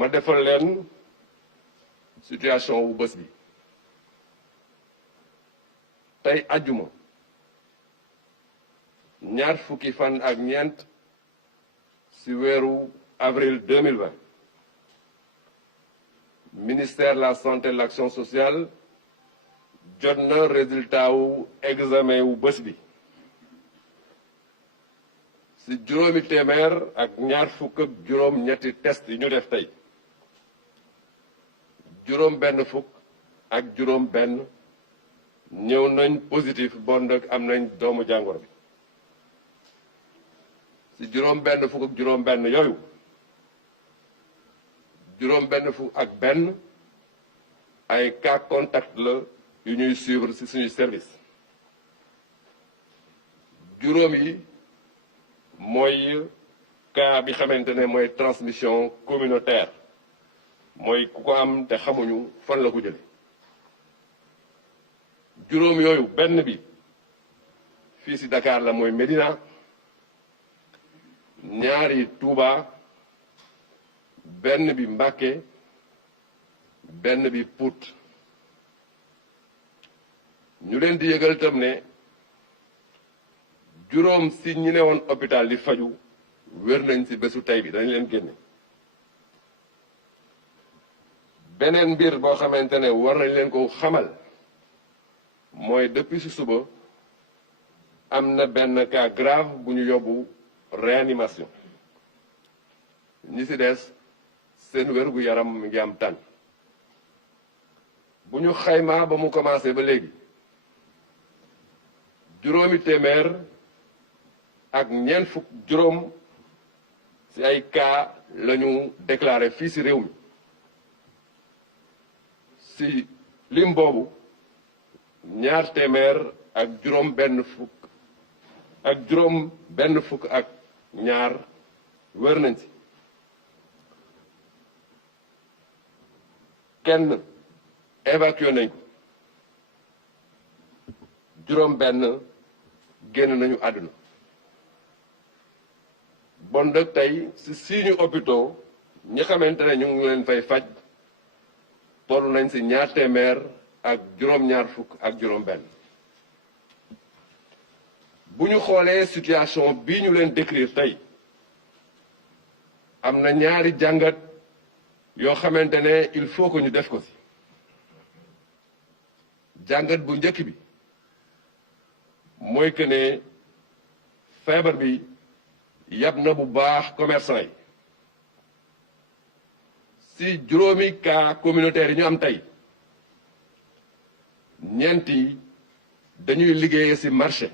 ma defal leen situation wu bés bi tey àjjuma ñaar fukki fan ak ñeent ci weeru avril 2020 ministère de la santé et de l'action sociale jot na résultat wu examen wu bés bi ci juróomi téeméer ak ñaar fukk ak juróom ñetti test yi ñu def tey juróom benn fukk ak juróom benn ñëw nañ positif bon nag am nañ doomu jàngoro bi ci juróom benn fukk ak juróom benn yooyu juróom benn fukk ak benn ay cas contact la yu ñuy suivre ci suñuy service juróom yi mooy cas bi xamante ne mooy transmission communautaire mooy ku ko am te xamuñu fan la ko jële juróom yooyu benn bi fii ci Dakar la mooy Médina ñaari Touba benn bi Mbacké benn bi Pout ñu leen di yëgal itam ne juróom ci ñi ne woon hôpital di faju wér nañ ci bésu tey bi dañ leen génne beneen mbir boo xamante ne war nañ leen ko xamal mooy depuis ci suba am na benn cas grave bu ñu yóbbu réanimation ñi ci des seen wér gu yaram mi ngi am tànn bu ñu xaymaa ba mu commencé ba léegi juróomi téeméer ak ñeent fukk juróom ci ay cas la ñu déclaré fii ci réew mi ci lim boobu ñaar téeméer ak juróom benn fukk ak ñaar wér nañ ci kenn évacué nañ ko juróom benn génn nañu àdduna bon nag tey ci suñu hôpitaux ñi xamante ne ñu ngi leen fay faj toll nañ ci ñaar téeméer ak juróom-ñaar fukk ak juróom benn bu ñu xoolee situation bii ñu leen décrire tey am na ñaari jàngat yoo xamante ne il faut que ñu def ko ci jàngat bu njëkk bi mooy que ne feebar bi yab na bu baax commerçant yi ci juróomi cas communautaire yi ñu am tey ñeent yi dañuy liggéeye ci marché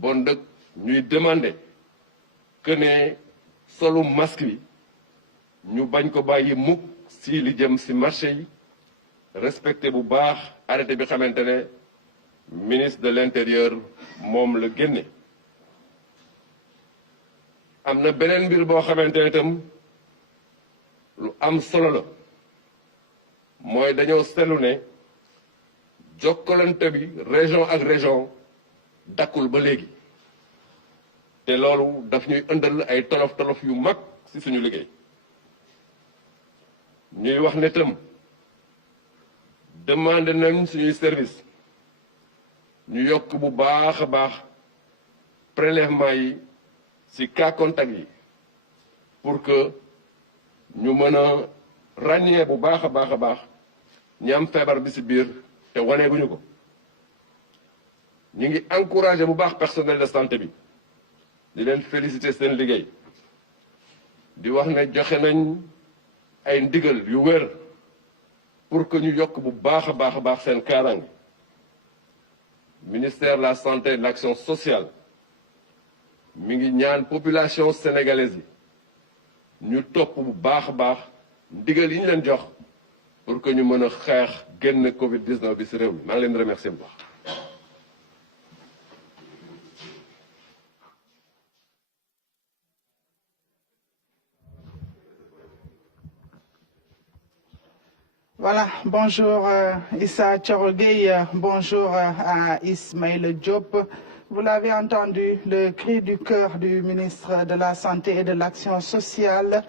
bon dëkk ñuy demander que ne solu masque bi ñu bañ ko bàyyi mukk ci li jëm ci marché yi respecté bu baax arrêté bi xamante ne ministre de l'intérieur moom la génne am na beneen mbir boo xamante ne itam lu am solo la mooy dañoo seetlu ne jokkalante bi région ak région dakkul ba léegi te loolu daf ñuy ëndal ay tolof-tolof yu mag ci suñu liggéey ñuy wax ne tam demandé nañ suñuy service ñu yokk bu baax a baax prélèvement yi ci cas contact yi pour que ñu mën a ràññee bu baax a baax ñi am feebar bi ci biir te waneeguñu ko ñu ngi encouragé bu baax personnel de santé bi di leen féliciter seen liggéey di wax ne joxe nañ ay ndigal yu wér pour que ñu yokk bu baax a baax seen kaaraange ministère de la santé et de l'action sociale mi ngi ñaan population sénégalaise yi ñu topp bu baax a baax ndigal yi ñu leen jox pour que ñu mën a xeex génn Covid-19 bi ci réew mi maa ngi leen di remercier bu baax. Voilà, bonjour Issa Thioro Gueye, bonjour à Ismaïla Diop. Vous l'avez entendu, le cri du cœur du ministre de la Santé et de l'Action sociale.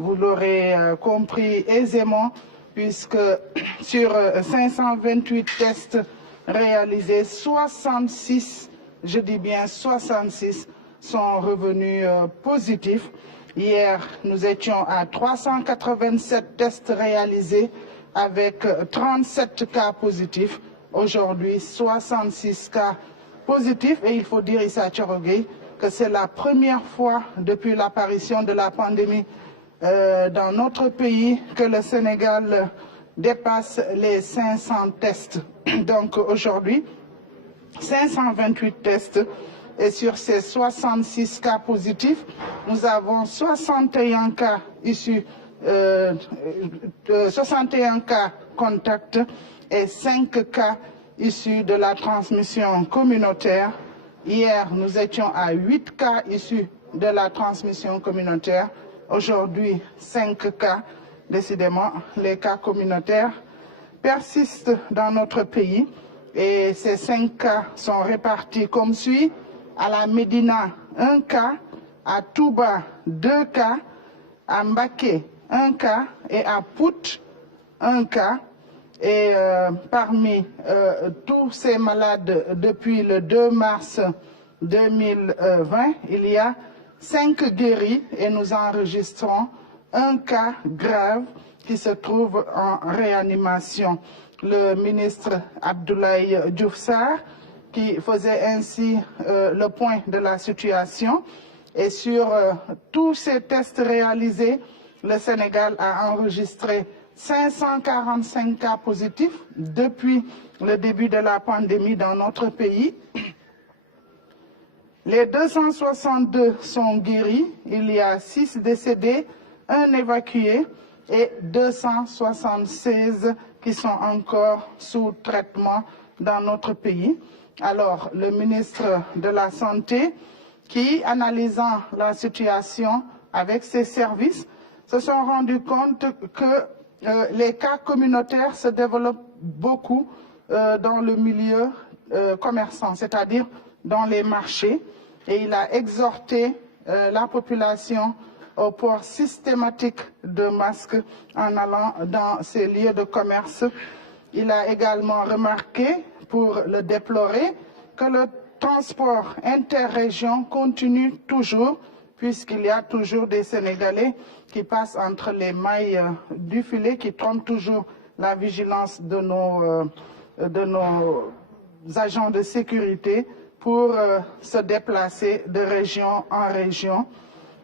vous l'aurez compris aisément, puisque sur 528 tests réalisés, 66, je dis bien 66, sont revenus positifs. Hier, nous étions à 387 tests réalisés avec 37 cas positifs. Aujourd'hui, 66 cas positifs. Et il faut dire, Issa Thioro-Gueye, que c'est la première fois depuis l'apparition de la pandémie dans notre pays que le Sénégal dépasse les 500 tests. Donc aujourd'hui, 528 tests. Et sur ces 66 cas positifs, nous avons 61 cas issus, 61 cas contacts et 5 cas issus de la transmission communautaire. Hier, nous étions à 8 cas issus de la transmission communautaire. Aujourd'hui, 5 cas. Décidément, les cas communautaires persistent dans notre pays. Et ces 5 cas sont répartis comme suit. À la Médina, 1 cas. À Touba, 2 cas. À Mbaké, 1 cas. Et à Pout, 1 cas. Et parmi tous ces malades, depuis le 2 mars 2020, il y a 5 guéris et nous enregistrons 1 cas grave qui se trouve en réanimation. Le ministre Abdoulaye Diouf Sarr qui faisait ainsi le point de la situation. Et sur tous ces tests réalisés, le Sénégal a enregistré 545 cas positifs depuis le début de la pandémie dans notre pays. Les 262 sont guéris, il y a 6 décédés, 1 évacué et 276 qui sont encore sous traitement dans notre pays. Alors, le ministre de la Santé, qui, analysant la situation avec ses services, se sont rendus compte que les cas communautaires se développent beaucoup dans le milieu commerçant, c'est-à-dire dans les marchés. Et il a exhorté la population au port systématique de masques en allant dans ces lieux de commerce. Il a également remarqué, pour le déplorer, que le transport interrégion continue toujours, puisqu'il y a toujours des Sénégalais qui passent entre les mailles du filet, qui trompent toujours la vigilance de nos agents de sécurité pour se déplacer de région en région.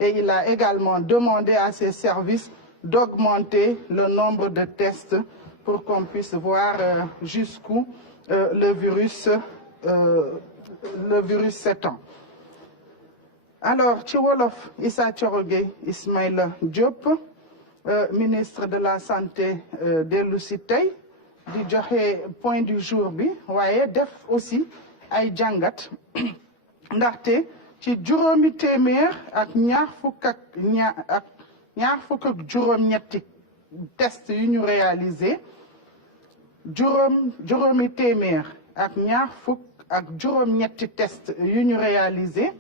Et il a également demandé à ses services d'augmenter le nombre de tests pour qu'on puisse voir jusqu'où le virus s'étend. Alors, ci wolof, Issa Thioro-Gueye Ismaïla Diop, ministre de la Santé dellu si tey di joxe point du jour bi, waaye def aussi ay jàngat ndaxte ci juróomi téeméer ak ñaar fukk ak juróom-ñetti test yu ñu réalisé, juróomi téeméer ak ñaar fukk ak juróom-ñetti test yu ñu réalisé,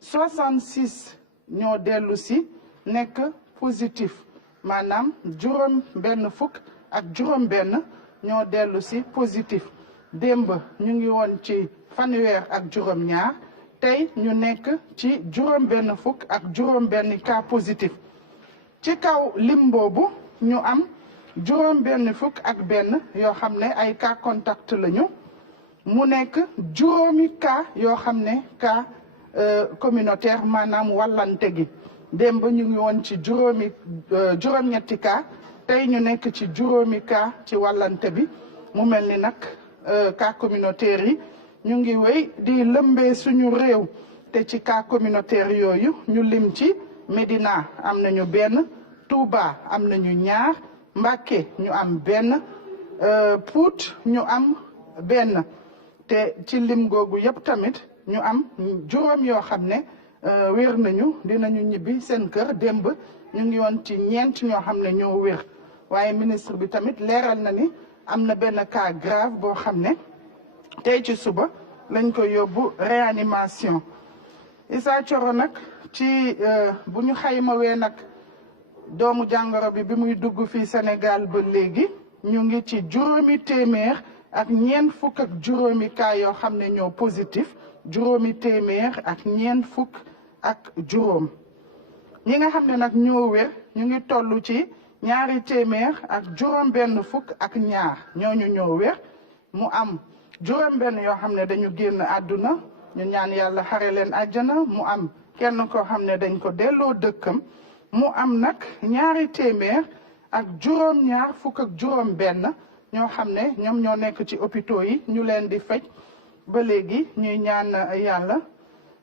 66 ñoo dellu si nekk positif, maanaam juróom benn fukk ak juróom benn ñoo dellu si positif. Démb ñu ngi woon ci fanweer ak juróom ñaar, tey ñu nekk ci juróom benn fukk ak juróom benn cas positif. Ci kaw lim boobu ñu am juróom benn fukk ak benn yoo xam ne ay cas contact lañu, mu nekk juróomi cas yoo xam ne cas communautaire, maanaam wàllante gi. Démb ñu ngi woon ci juróom-ñetti cas, tey ñu nekk ci juróomi cas ci wàllante bi. Mu mel ni nag cas communautaire yi ñu ngi wéy di lëmbee suñu réew, te ci cas communautaire yooyu ñu lim ci Médina am nañu benn, Touba am nañu ñaar, Mbacké ñu am benn, Pout ñu am benn. Te ci lim googu yëpp tamit ñu am juróom yoo xam ne wér nañu, dinañu ñibbi seen kër. Démb ñu ngi woon ci ñeent ñoo xam ne ñoo wér, waaye ministre bi tamit leeral na ni am na benn cas grave boo xam ne tey ci suba lañ ko yóbbu réanimation. Issa Thioro nag ci bu ñu xaymawee nag doomu jàngoro bi muy dugg fii Sénégal ba léegi ñu ngi ci juróomi téeméer ak ñeent fukk ak juróomi cas yoo xam ne ñoo positif juróomi téeméer ak ñeent fukk ak juróom ñi nga xam ne nag ñoo wér ñu ngi toll ci ñaari téeméer ak juróom benn fukk ak ñaar ñooñu ñoo wér mu am juróom benn yoo xam ne dañu génn àdduna ñu ñaan yàlla xare leen àjjana mu am kenn koo xam ne dañ ko delloo dëkkam mu am nag ñaari téeméer ak juróom ñaar fukk ak juróom benn ñoo xam ne ñoom ñoo nekk ci hôpitaux yi ñu leen di faj ba léegi ñuy ñaan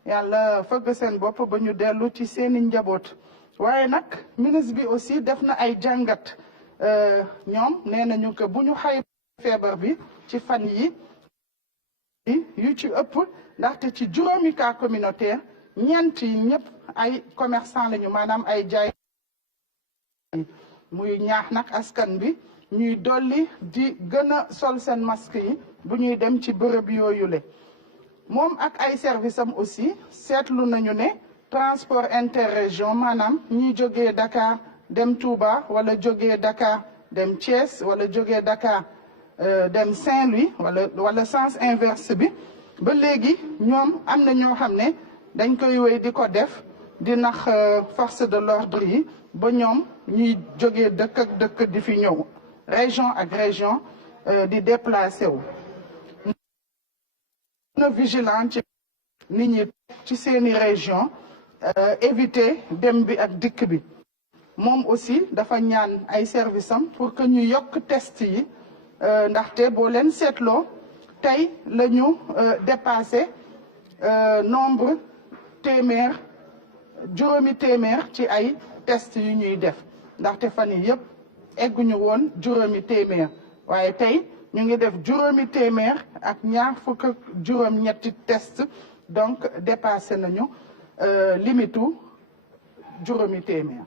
yàlla fëgg seen bopp ba ñu dellu ci seeni njaboot waaye nag ministre bi aussi def na ay jàngat ñoom nee nañu que bu ñu xay feebar bi ci fan yi yu ci ëpp ndaxte ci juróomi cas communautaire ñeent yi ñëpp ay commerçant lañu maanaam ay jaay muy ñaax nag askan bi ñuy dolli di gën a sol seen masque yi bu ñuy dem ci bërëb yooyule moom ak ay service am aussi seetlu nañu ne transport interrégion maanaam ñiy jógee Dakar dem Touba wala jógee Dakar dem Thiès wala jógee Dakar dem Saint-Louis wala sens inverse bi ba léegi ñoom am na ñoo xam ne dañ koy wéy di ko def di nax force de l'ordre yi ba ñoom ñuy jógee dëkk ak dëkk di fi ñëw région ak région di déplacé wu na vigilant ci nit ñi ci seeni région éviter dem bi ak dikk bi moom aussi dafa ñaan ay service am pour que ñu yokk test yi ndaxte boo leen seetloo tey la ñu dépassé nombre téeméer juróomi téeméer ci ay test yu ñuy def ndaxte fan yi yëpp egguñu woon juróomi téeméer waaye tey ñu ngi def juróomi téeméer ak ñaar fukk ak juróom ñetti test donc dépassé nañu limitu juróomi téeméer.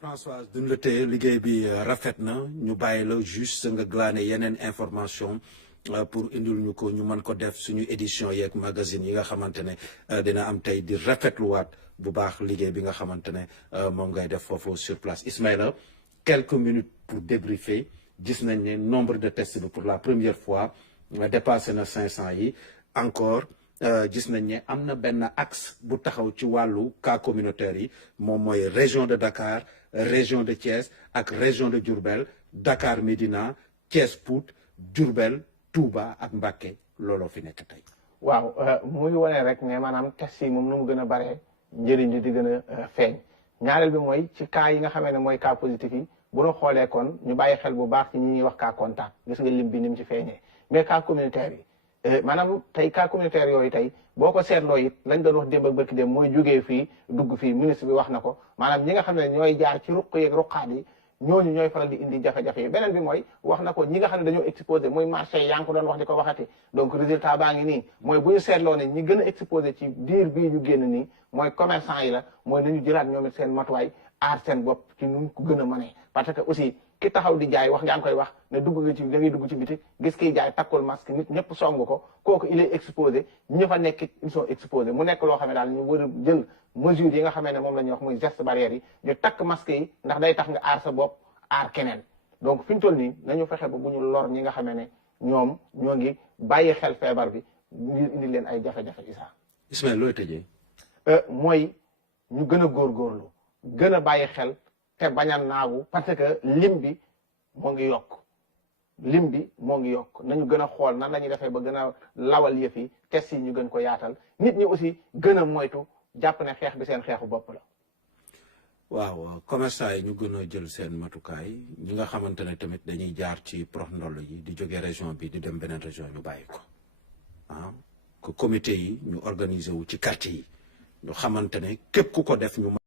Françoise duñ la téye liggéey bi rafet na ñu bàyyi la juste nga glané yeneen information pour indil ñu ko ñu mën ko def suñu édition yeeg magazine yi nga xamante ne dina am tey di rafetluwaat bu baax liggéey bi nga xamante ne moom ngay def foofu sur place. Ismaïla quelques minutes pour débriefer gis nañ ne nombre de tests bi pour la première fois dépassé na 500 yi encore gis nañ ne am na benn axe bu taxaw ci wàllu cas communautaire yi moom mooy région de Dakar région de Thiès ak région de Diourbel Dakar Médina Thiès Pout Diourbel Touba ak Mbacké looloo fi nekk tey. waaw muy wane rek ne maanaam test yi moom nu mu gën a bare njëriñ li di gën a feeñ ñaareel bi mooy ci cas yi nga xamee ne mooy cas positif yi bu ñu xoolee kon ñu bàyyi xel bu baax ci ñi ñuy wax cas contact gis nga lim bi ni mu ci feeñee mais cas communautaire yi maanaam tey cas communautaire yooyu tey boo ko seetloo it lañ doon wax démb ak barki démb mooy jógee fii dugg fii ministre bi wax na ko maanaam ñi nga xam ne ñooy jaar ci ruq yeeg ruqaat yi ñooñu ñooy faral di indi jafe-jafe yi beneen bi mooy wax na ko ñi nga xam ne dañoo exposé muy marché yaa ngi ko doon wax di ko waxati donc résultat baa ngi nii mooy bu ñu seetloo ne ñi gën a exposé ci diir bii ñu génn nii mooy commerçant yi la mooy nañu jëlaat ñoom it seen matuwaay aar seen bopp ci nu ko gën a mënee parce que aussi ki taxaw di jaay wax yaa ngi koy wax ne dugg nga ci da ngay dugg ci bitik gis kiy jaay takkul masque nit ñëpp song ko kooku il est exposé ñi fa nekk ils sont exposés mu nekk loo xam ne daal ñu war a jël mesures yi nga xamee ne moom la ñuy wax muy geste barrière yi ñu takk masque yi ndax day tax nga aar sa bopp aar keneen donc fi ñu toll nii nañu fexe ba bu ñu lor ñi nga xamee ne ñoom ñoo ngi bàyyi xel feebar bi ngir indi leen ay jafe-jafe isa Ismaël looy tëjee mooy ñu gën a góorgóorlu gën a bàyyi xel te bañ a naagu parce que lim bi moo ngi yokk nañu gën a xool nan la ñuy defee ba gën a lawal yëf yi test yi ñu gën ko yaatal nit ñi aussi gën a moytu jàpp ne xeex bi seen xeexu bopp la. waaw commerçant yi ñu gën a jël seen matukaay ñi nga xamante ne tamit dañuy jaar ci prox ndoll yi di jóge région bi di dem beneen région ñu bàyyi ko que comité yi ñu organiser wu ci quartier yi ñu xamante ne képp ku ko def ñu